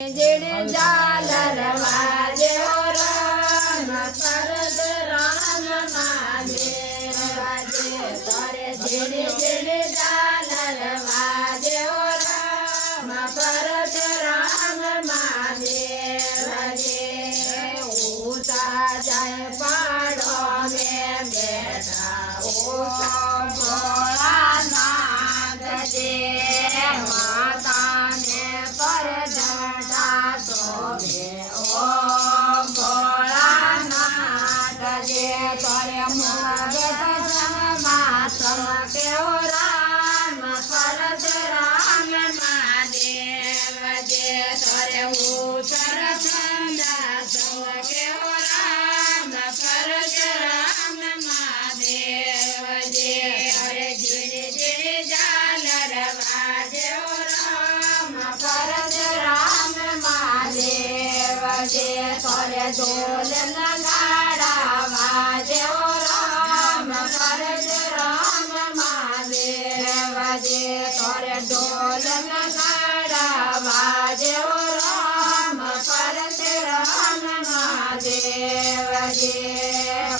જેણે ઝાલર વાજે ઓ રામ પરદ રામ માગે વાજે તારે જેણે જેણે ઝાલર વાજે ઓ રામ પરદ રામ માગે વાજે ઊંચા જાય પાડો મે બેઠા ઓ ભોળાનાથ જે માતાને પર ઢોલ નગાડા વાજે ઓ રામ પરદ રામ મહાદેવ વાજે તોરે ઢોલ નગાડા વાજે ઓ રામ પરદ રામ મહાદેવ વાજે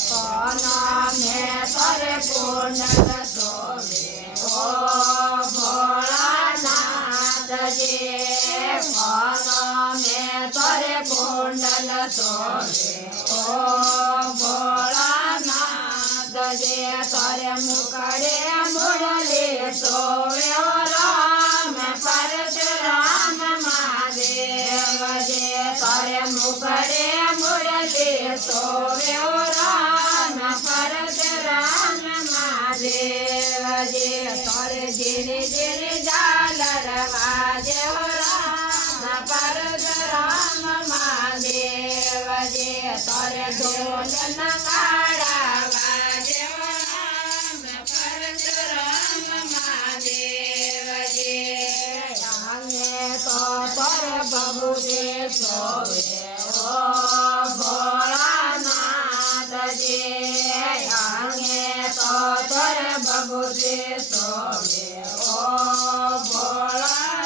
કોનો મે તોરે કુંડલ સોવે ઓ ભોળાનાથ જે કોનો મે તોરે કુંડલ સોવે ઓ ભોળાનાથ જે તારે મુકડે મુરલે સોવે ઓ રામ પરદ રામ મહાદેવ જે તારે મુકડે મુરલે સોવે ઓ રામ પરદ રામ મહાદેવ જે તારે જેને જેને ઝાલર વાજે ઓ રામ પરદ રામ મહાદેવ જે તારે ઢોલ નગાડા વાજે ઓ રામ પરદ રામ મહાદેવ જે આંગે તો તારે બબુરે સોવે ઓ ભોળાનાથ જે આંગે તો તારે બબુરે સોવે ઓ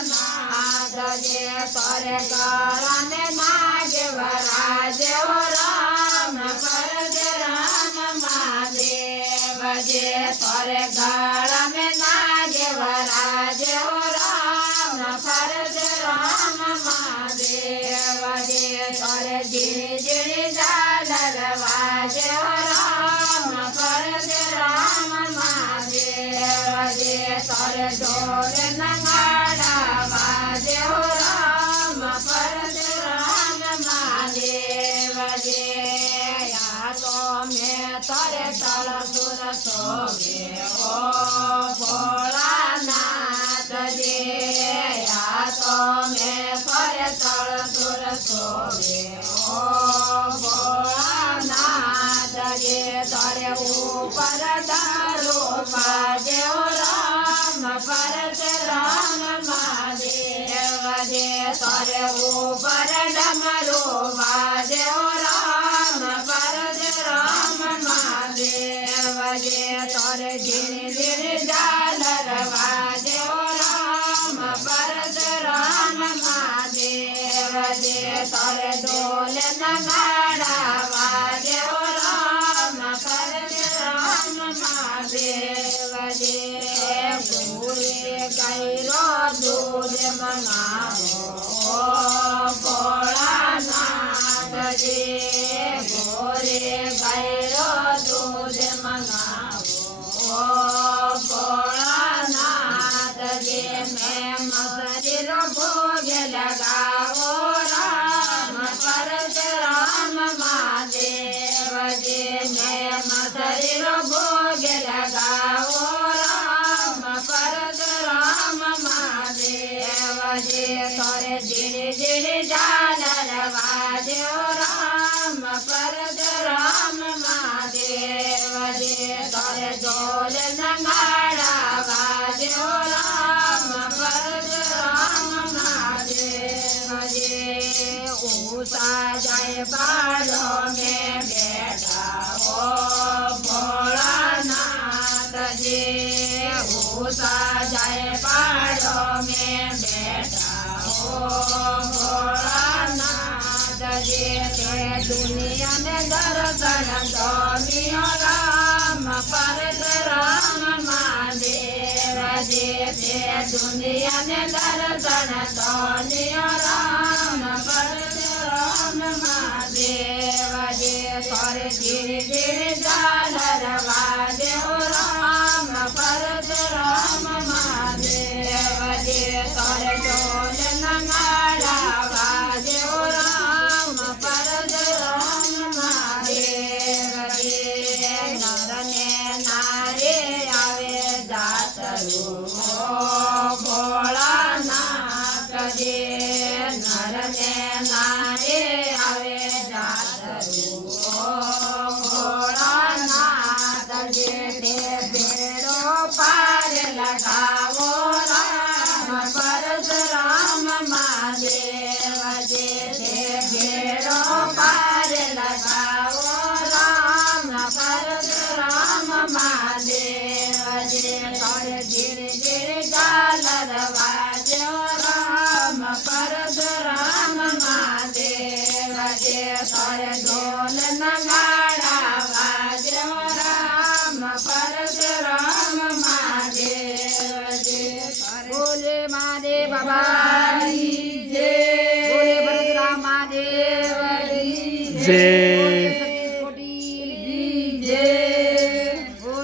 ભોળાનાથ જે તારે ગળાને નાગે વરાજે ઓ રામ પરદ રામ મહાદેવ જે તારે ગળાને નાગે વરાજે ઓ રામ પરદ રામ મહાદેવ જે તારે ઝીણી ઝીણી ઝાલર વાજે ઓ રામ પરદ રામ મહાદેવ જે તારે ઢોલ નગાડા વાજે ઓ રામ પરદ રામ મહાદેવ જે યા તો મે તારે તળ સુર સોવે ઓ ભોળાનાથ જે યા તો મે તારે તળ સુર સોવે ઓ ભોળાનાથ જે તારે ઉપર દારો વાજે ઓ રામ પરદ રામ મહાદેવ જે તારે ઉપર ડમરો વાજે ઓ રામ પરદ રામ મહાદેવ જે તારે ઝીણી ઝીણી ઝાલર વાજે ઓ રામ પરદ રામ મહાદેવ જે તારે ઢોલ નગાડા વાજે ઓ રામ પરદ રામ મહાદેવ જે ભૂરે ગૈરો દૂધ મંગાવો ઓ ભોળાનાથ જે ભોરે ગૈરો દૂધ મંગાવો ઓ ભોળાનાથ જે મેં મસરીનો ભોગ લગાવો રામ પરદ રામ મહાદેવ જે મેં મસરીનો ભોગ લગાવો રામ પરદ રામ મહાદેવ જે તારે ઝીણી ઝીણી ઝાલર વાજે ઓ રામ પરદ રામ મહાદેવ જે તારે ઢોલ નગાડા વાજે ઓ રામ પરદ રામ મહાદેવ જે ઊંચા જાય પાડો મે બેઠા ઓ ભોળાનાથ જે ઊંચા જાય પાડો મે બેઠા ઓ ભોળાનાથ જે તે દુનિયાને દર્શન ધોમિયો રામ પરશુરામ મહાદેવ જે તે દુનિયાને દર્શન ધોમિયો રામ પરશુરામ મહાદેવ જે કરે ધીરે ધીરે ઝાલર વાગ્યો રામ પરશુરામ મહાદેવ જે કરે ઢોલ નગાડા વાગ્યો રામ પરશુરામ મહાદેવ જે નરને નારે આવે જાતરું ભોળાનાથ જે નરને નારે આવે જાતરું ભોળાનાથ જે તે ભેડો પાર લગાવો રામ પરશુરામ મહાદેવ જે તે ભેડો પાર લગાવો રામ પરશુરામ મહાદેવ જે કરે ધીરે ધીરે ઝાલર વાગ્યો રામ પરશુરામ મહાદેવ જે કરે ઢોલ નગાડા વાગ્યો રામ પરશુરામ મહાદેવ જે બોલે મહાદેવ બાબા કી જય, બોલે પરશુરામ મહાદેવ કી જય.